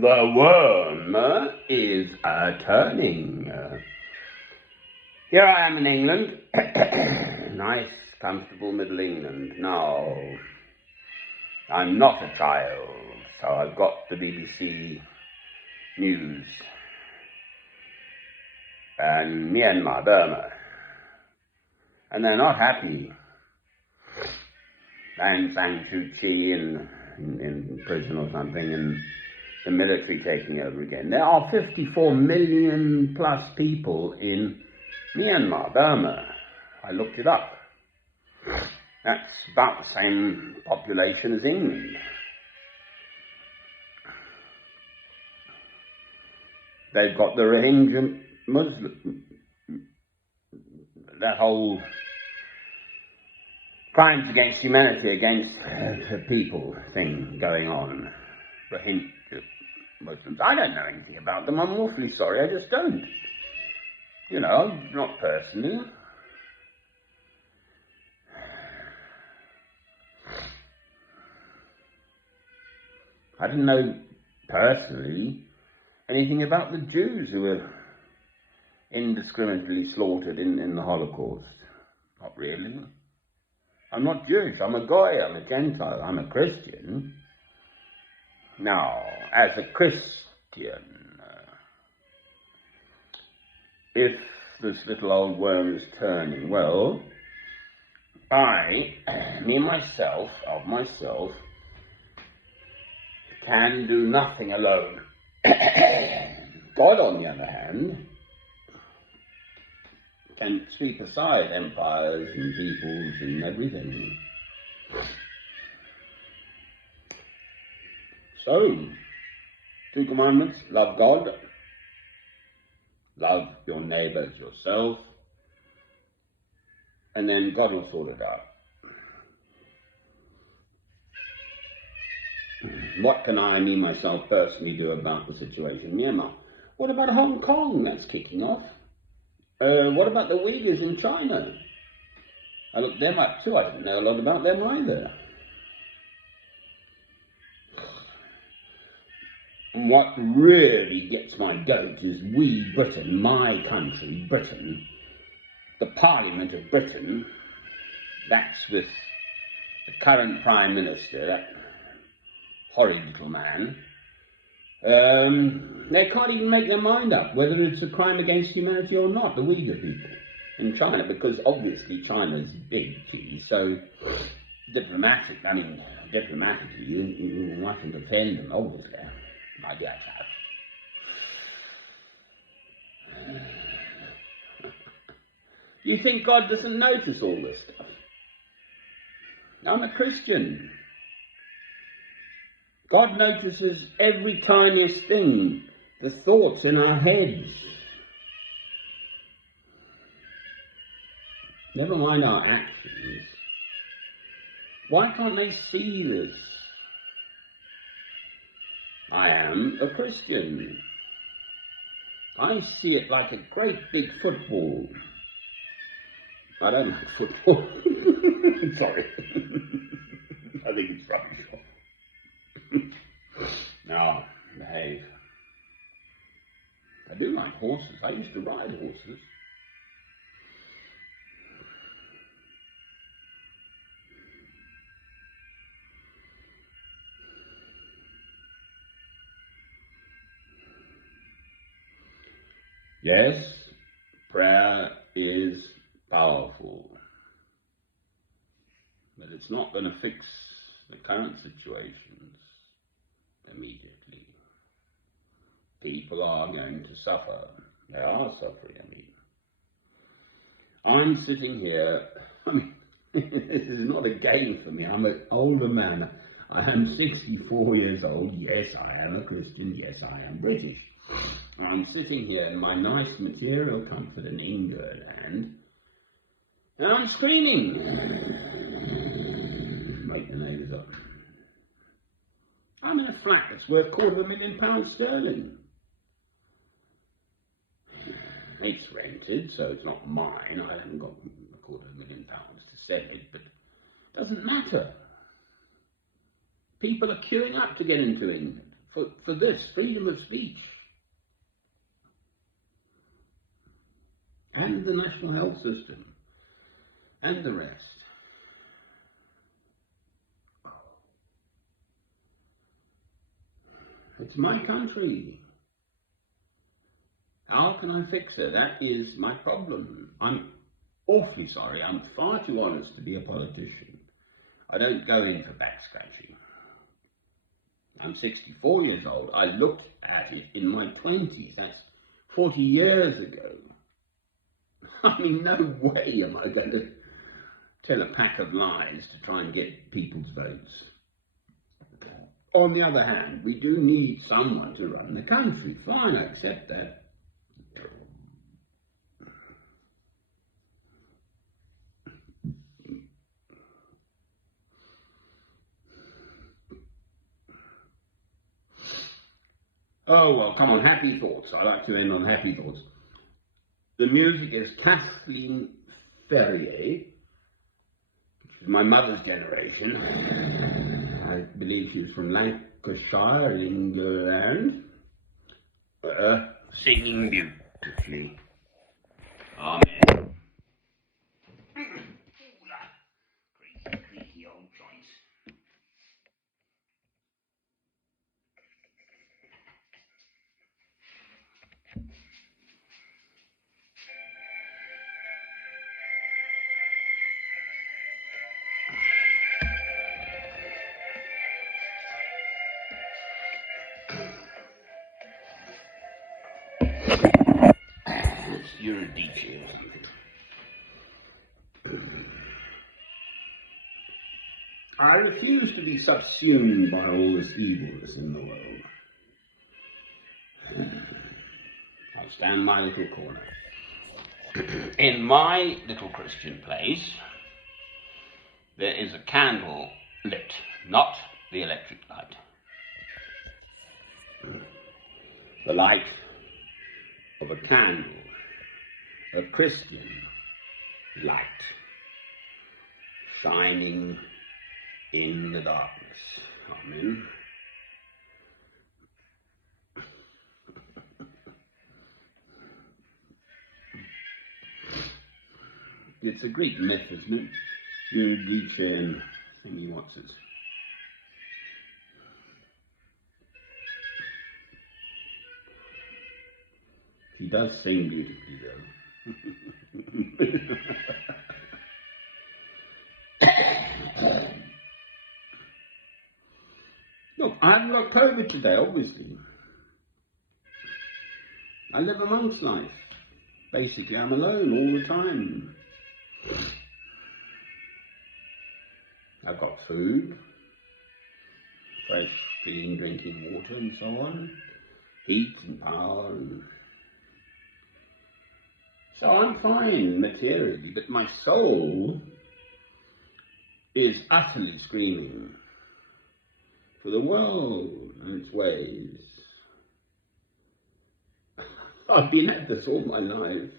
The worm is turning. Here I am in England. Nice, comfortable middle England. Now, I'm not a child, so I've got the BBC News and Myanmar, Burma, and they're not happy. Aung San Suu Kyi in prison or something, and the military taking over again. There are 54 million plus people in Myanmar, Burma. I looked it up. That's about the same population as England. They've got the Rohingya Muslim, that whole crimes against humanity, against people thing going on. Rohingya Muslims. I don't know anything about them. I'm awfully sorry. I just don't. You know, not personally. I didn't know personally anything about the Jews who were indiscriminately slaughtered in the Holocaust. Not really. I'm not Jewish. I'm a Goy. I'm a Gentile. I'm a Christian. Now, as a Christian, if this little old worm is turning, well, of myself, can do nothing alone. God, on the other hand, can sweep aside empires and peoples and everything. So, 2 commandments: love God, love your neighbour as yourself, and then God will sort it out. What can me myself personally do about the situation in Myanmar? What about Hong Kong? That's kicking off. What about the Uyghurs in China? I looked them up too. I didn't know a lot about them either. And what really gets my goat is we, Britain, my country, Britain, the Parliament of Britain, that's with the current Prime Minister, that horrid little man, they can't even make their mind up whether it's a crime against humanity or not, the Uyghur people in China, because obviously China's big key, so diplomatically, you mustn't offend them, obviously, my dear chap. You think God doesn't notice all this stuff? I'm a Christian. God notices every tiniest thing, the thoughts in our heads. Never mind our actions. Why can't they see this? I am a Christian. I see it like a great big football. I don't like football. Sorry. I think it's rubbish. Now, behave. I do like horses. I used to ride horses. Yes, prayer is powerful, but it's not going to fix the current situations immediately. People are going to suffer. They are suffering, I'm sitting here, this is not a game for me. I'm an older man. I am 64 years old. Yes, I am a Christian. Yes, I am British. I'm sitting here in my nice material comfort in England, and I'm screaming. Wake the neighbours up. I'm in a flat that's worth £250,000 sterling. It's rented, so it's not mine. I haven't got £250,000 to sell it, but it doesn't matter. People are queuing up to get into England for this freedom of speech and the national health system and the rest. It's my country. How can I fix it? That is my problem. I'm awfully sorry. I'm far too honest to be a politician. I don't go in for back scratching. I'm 64 years old. I looked at it in my 20s. That's 40 years ago. I mean, no way am I going to tell a pack of lies to try and get people's votes. On the other hand, we do need someone to run the country. Fine, I accept that. Oh, well, come on, happy thoughts. I like to end on happy thoughts. The music is Kathleen Ferrier, which is my mother's generation. I believe she was from Lancashire, England. Singing beautifully. Amen. Creaky, creaky old joints. It's Eurydice or something. I refuse to be subsumed by all this evilness in the world. I'll stand my little corner. In my little Christian place, there is a candle lit, not the electric light. The light of a candle, a Christian light, shining in the darkness. Amen. It's a Greek myth, isn't it? Eurydice and thingy what's it? He does sing beautifully though. Look, I haven't got COVID today, obviously. I live a monk's life. Basically, I'm alone all the time. I've got food, fresh, clean drinking water and so on, heat and power, and so I'm fine materially, but my soul is utterly screaming for the world and its ways. I've been at this all my life.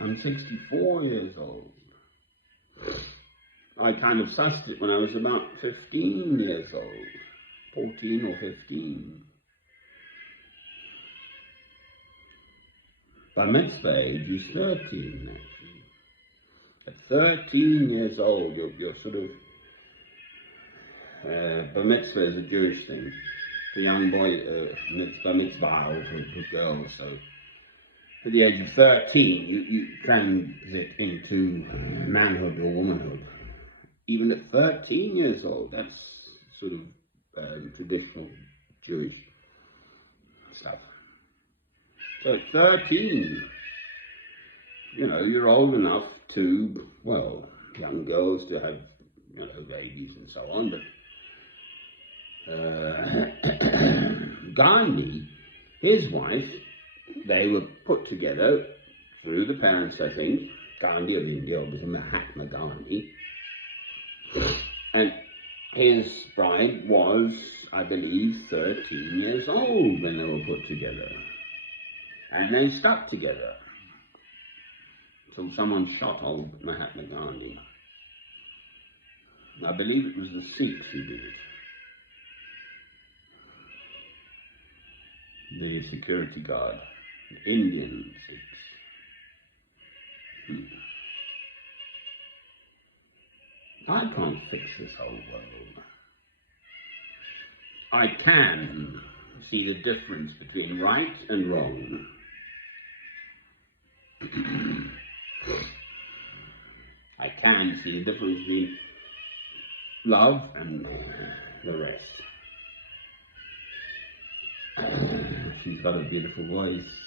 I'm 64 years old. I kind of sussed it when I was about 15 years old, 14 or 15. By mitzvah age is 13, actually. At 13 years old, you're sort of, bar mitzvah is a Jewish thing. For young boy, mitzvah, or for girls, so at the age of 13, you transit into manhood or womanhood. Even at 13 years old, that's sort of traditional Jewish stuff. So at 13, you're old enough to, well, young girls to have, babies and so on, but Gandhi, his wife, they were put together through the parents, I think. Gandhi of India, was Mahatma Gandhi. And his bride was, I believe, 13 years old when they were put together. And they stuck together until someone shot old Mahatma Gandhi. I believe it was the Sikhs who did it. The security guard, the Indian Sikhs. I can't fix this whole world. I can see the difference between right and wrong. I can see the difference between love and the rest. She's got a beautiful voice.